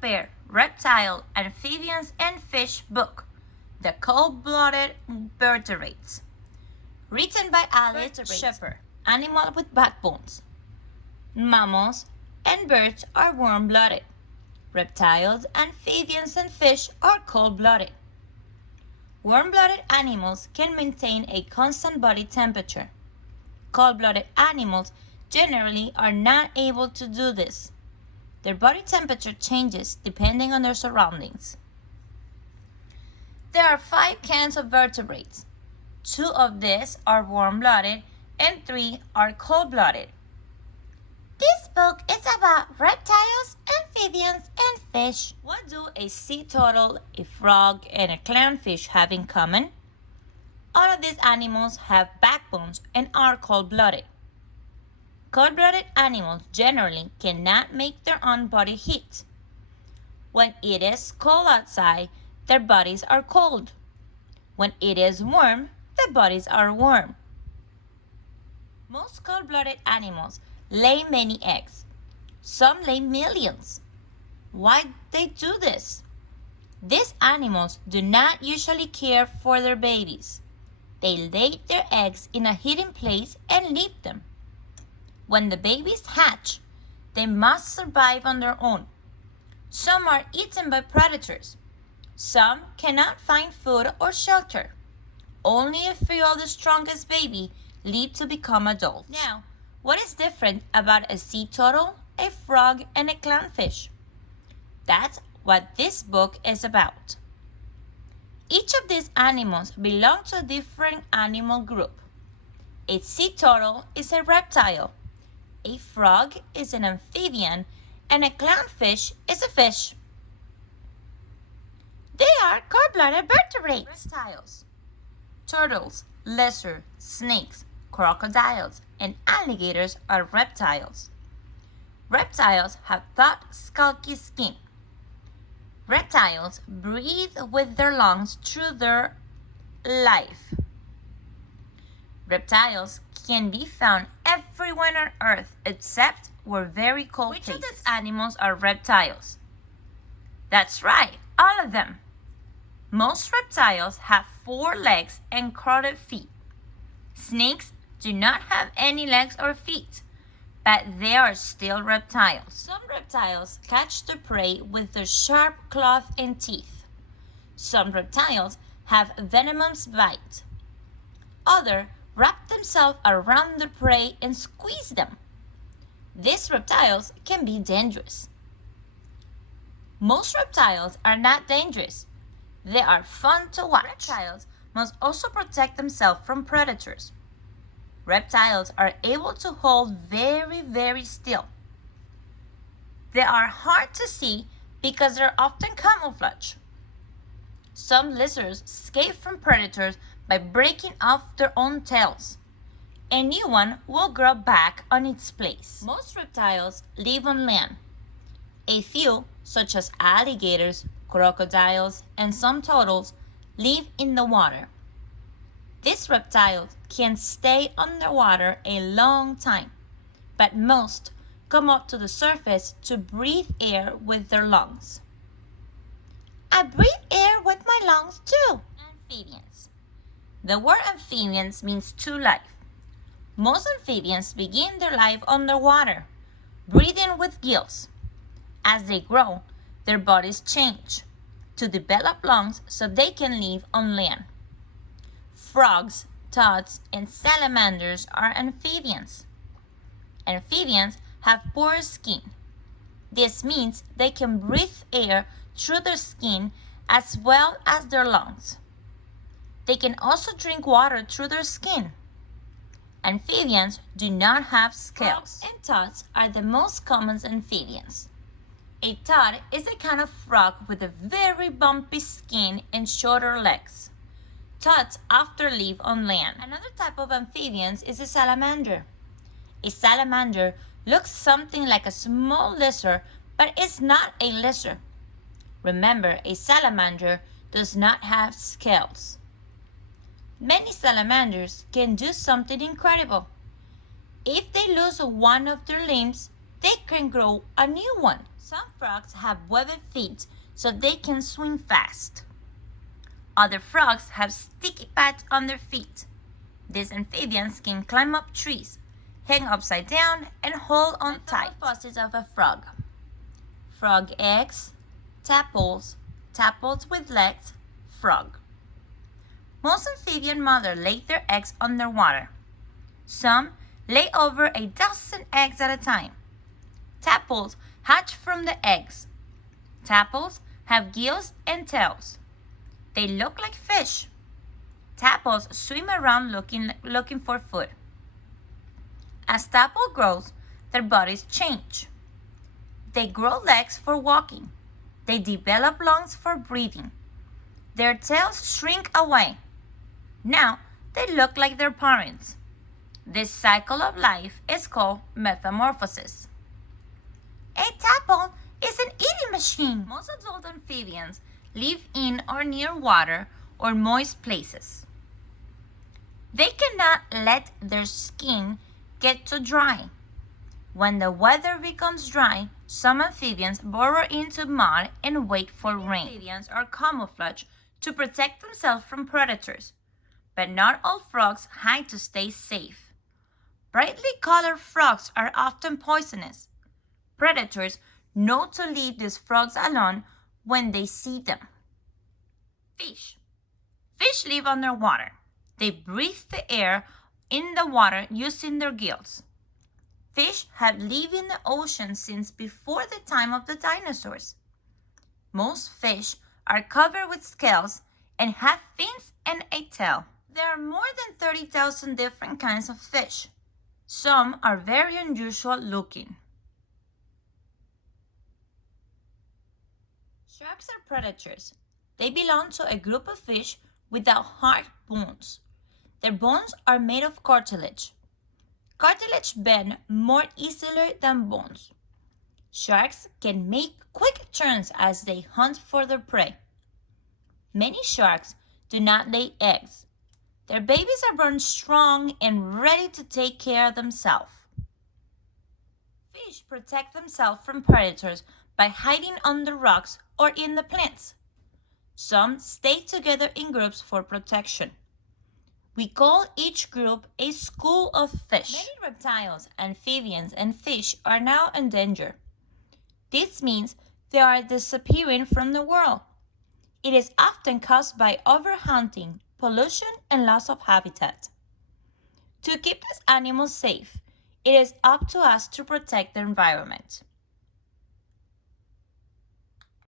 Black Bear, Reptile, Amphibians, and Fish book, The Coldblooded Vertebrates. Written by Alice Shepard. Animals with backbones. Mammals and birds are warm-blooded. Reptiles, amphibians, and fish are cold-blooded. Warm-blooded animals can maintain a constant body temperature. Cold-blooded animals generally are not able to do this. Their body temperature changes depending on their surroundings. There are 5 kinds of vertebrates. 2 of these are warm-blooded and 3 are cold-blooded. This book is about reptiles, amphibians, and fish. What do a sea turtle, a frog, and a clownfish have in common? All of these animals have backbones and are cold-blooded. Cold-blooded animals generally cannot make their own body heat. When it is cold outside, their bodies are cold. When it is warm, their bodies are warm. Most cold-blooded animals lay many eggs. Some lay millions. Why they do this? These animals do not usually care for their babies. They lay their eggs in a hidden place and leave them. When the babies hatch, they must survive on their own. Some are eaten by predators. Some cannot find food or shelter. Only a few of the strongest babies live to become adults. Now, what is different about a sea turtle, a frog, and a clownfish? That's what this book is about. Each of these animals belongs to a different animal group. A sea turtle is a reptile, a frog is an amphibian, and a clownfish is a fish. They are cold-blooded vertebrates. Reptiles. Turtles, lizards, snakes, crocodiles, and alligators are reptiles. Reptiles have tough, skulky skin. Reptiles breathe with their lungs through their life. Reptiles can be found everywhere on Earth except where very cold places. Which of these animals are reptiles? That's right, all of them. Most reptiles have 4 legs and crowded feet. Snakes do not have any legs or feet, but they are still reptiles. Some reptiles catch their prey with their sharp claws and teeth. Some reptiles have venomous bite. Others wrap themselves around their prey and squeeze them. These reptiles can be dangerous. Most reptiles are not dangerous. They are fun to watch. Reptiles must also protect themselves from predators. Reptiles are able to hold very still. They are hard to see because they're often camouflaged. Some lizards escape from predators by breaking off their own tails. A new one will grow back on its place. Most reptiles live on land. A few, such as alligators, crocodiles, and some turtles, live in the water. These reptiles can stay underwater a long time, but most come up to the surface to breathe air with their lungs. I breathe air with my lungs too. Amphibians. The word amphibians means to life. Most amphibians begin their life underwater, breathing with gills. As they grow, their bodies change to develop lungs so they can live on land. Frogs, toads, and salamanders are amphibians. Amphibians have porous skin. This means they can breathe air through their skin as well as their lungs. They can also drink water through their skin. Amphibians do not have scales. Frogs and toads are the most common amphibians. A toad is a kind of frog with a very bumpy skin and shorter legs. Toads often live on land. Another type of amphibians is a salamander. A salamander looks something like a small lizard, but it's not a lizard. Remember, a salamander does not have scales. Many salamanders can do something incredible. If they lose one of their limbs, they can grow a new one. Some frogs have webbed feet so they can swim fast. Other frogs have sticky pads on their feet. These amphibians can climb up trees, hang upside down, and hold on tight. Metamorphosis of a frog. Frog eggs, tadpoles, tadpoles with legs, frog. Most amphibian mothers lay their eggs underwater. Some lay over a dozen eggs at a time. Tadpoles hatch from the eggs. Tadpoles have gills and tails. They look like fish. Tadpoles swim around looking for food. As tadpole grows, their bodies change. They grow legs for walking. They develop lungs for breathing. Their tails shrink away. Now they look like their parents. This cycle of life is called metamorphosis. A tadpole is an eating machine. Most adult amphibians live in or near water or moist places. They cannot let their skin get too dry. When the weather becomes dry, some amphibians burrow into mud and wait for rain. Amphibians are camouflaged to protect themselves from predators, but not all frogs hide to stay safe. Brightly colored frogs are often poisonous. Predators know to leave these frogs alone when they see them. Fish. Fish live underwater. They breathe the air in the water using their gills. Fish have lived in the ocean since before the time of the dinosaurs. Most fish are covered with scales and have fins and a tail. There are more than 30,000 different kinds of fish. Some are very unusual looking. Sharks are predators. They belong to a group of fish without hard bones. Their bones are made of cartilage. Cartilage bends more easily than bones. Sharks can make quick turns as they hunt for their prey. Many sharks do not lay eggs. Their babies are born strong and ready to take care of themselves. Fish protect themselves from predators by hiding under rocks or in the plants. Some stay together in groups for protection. We call each group a school of fish. Many reptiles, amphibians, and fish are now endangered. This means they are disappearing from the world. It is often caused by overhunting, pollution, and loss of habitat. To keep these animals safe, it is up to us to protect the environment.